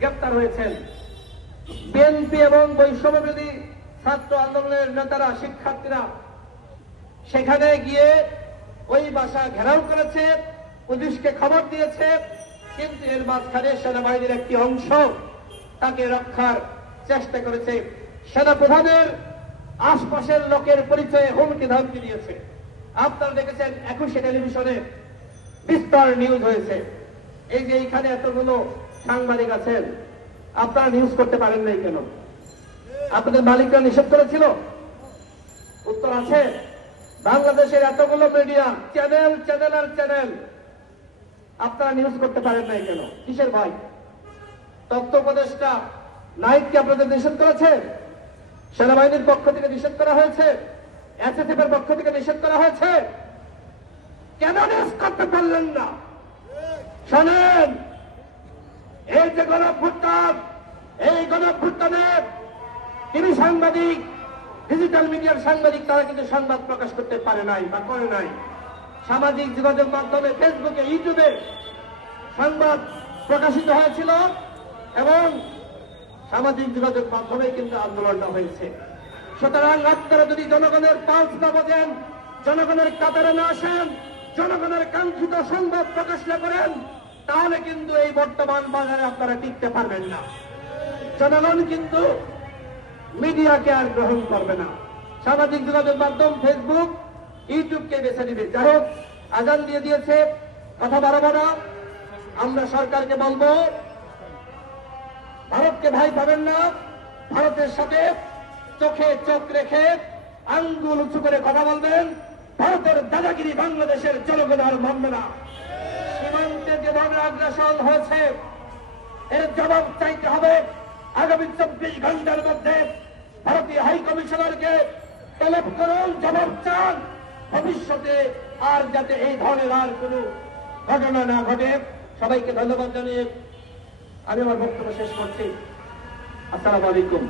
গ্রেপ্তার হয়েছেন। বিএনপি এবং বৈষম্যবিরোধী ছাত্র আন্দোলনের নেতারা, শিক্ষার্থীরা, সেখানে গিয়ে ওই বাসা ঘেরাও করেছে, পুলিশকে খবর দিয়েছে, কিন্তু এর মাঝখানে সেনাবাহিনীর একটি অংশ তাকে রক্ষার চেষ্টা করেছে। সেনা প্রধানের আশপাশের লোকের পরিচয়ে হুমকি ধামকি দিয়েছে। আপনারা দেখেছেন একুশে টেলিভিশনে বিস্তর নিউজ হয়েছে। এই যে এইখানে এতগুলো সাংবাদিক আছেন। আপনারা নিউজ করতে পারেন নাই কেন? আপনাদের মালিকরা নিষেধ করেছিল? উত্তর আছে, বাংলাদেশের এতগুলো মিডিয়া চ্যানেল চ্যানেল আর চ্যানেল আপনারা নিউজ করতে পারেন নাই কেন? কিসের ভয়? তথ্য উপদেষ্টা নাইটকে আপনাদের নিষেধ করেছে? সেনাবাহিনীর পক্ষ থেকে নিষেধ করা হয়েছে? এসএসএফ এর পক্ষ থেকে নিষেধ করা হয়েছে? কেন নিউজ করতে পারলেন না? শোনেন! এই যে গণভ্যুত্থান, এই গণভ্যুত্থানের তিনি সাংবাদিক ডিজিটাল মিডিয়ার সাংবাদিক, তারা কিন্তু সংবাদ প্রকাশ করতে পারে নাই বা করে নাই। সামাজিক যোগাযোগ মাধ্যমে ফেসবুকে ইউটিউবে সংবাদ প্রকাশিত হয়েছিল এবং সামাজিক যোগাযোগ মাধ্যমে কিন্তু আন্দোলনটা হয়েছে। সুতরাং আপনারা যদি জনগণের পালস না বোঝেন, জনগণের কাতারে না আসেন, জনগণের কাঙ্ক্ষিত সংবাদ প্রকাশ না করেন তাহলে কিন্তু এই বর্তমান বাজারে আপনারা টিকতে পারবেন না। জনগণ কিন্তু মিডিয়াকে আর গ্রহণ করবে না। সামাজিক যোগাযোগ মাধ্যম ফেসবুক ইউটিউবকে বেছে নিবে। যাই হোক, আজান দিয়ে দিয়েছে। কথা বাড়াবো না। আমরা সরকারকে বলব, ভারতকে ভাই পাবেন না। ভারতের সাথে চোখে চোখ রেখে আঙ্গুল উঁচু করে কথা বলবেন। ভারতের দাদাগিরি বাংলাদেশের জনগণ আর মানবে না আগ্রাসন হয়েছে। এর জবাব চাইতে হবে আগামী চব্বিশ ঘণ্টার মধ্যে ভারতীয় হাই কমিশনারকে তলব করুন, জবাব চান। ভবিষ্যতে আর যাতে এই ধরনের আর কোনো ঘটনা না ঘটে, সবাইকে ধন্যবাদ জানিয়ে আমি আমার বক্তব্য শেষ করছি। আসসালামু আলাইকুম।